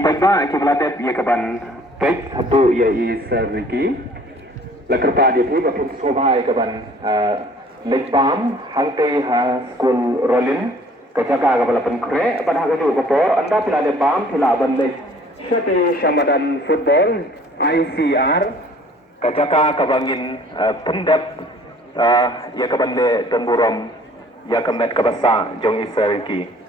Pagba kibalatep ia kaban pek satu ia seriki lakerpa dia pun bapun sobai kaban legbam hangte ha school rolin kajaga kabala pen kre pada hagaju kapo anda pila lebam pila ban leg shate shamadan football ICR kajaga kabangin pendap ia kaban le dan buram ia kemet kabasa jong seriki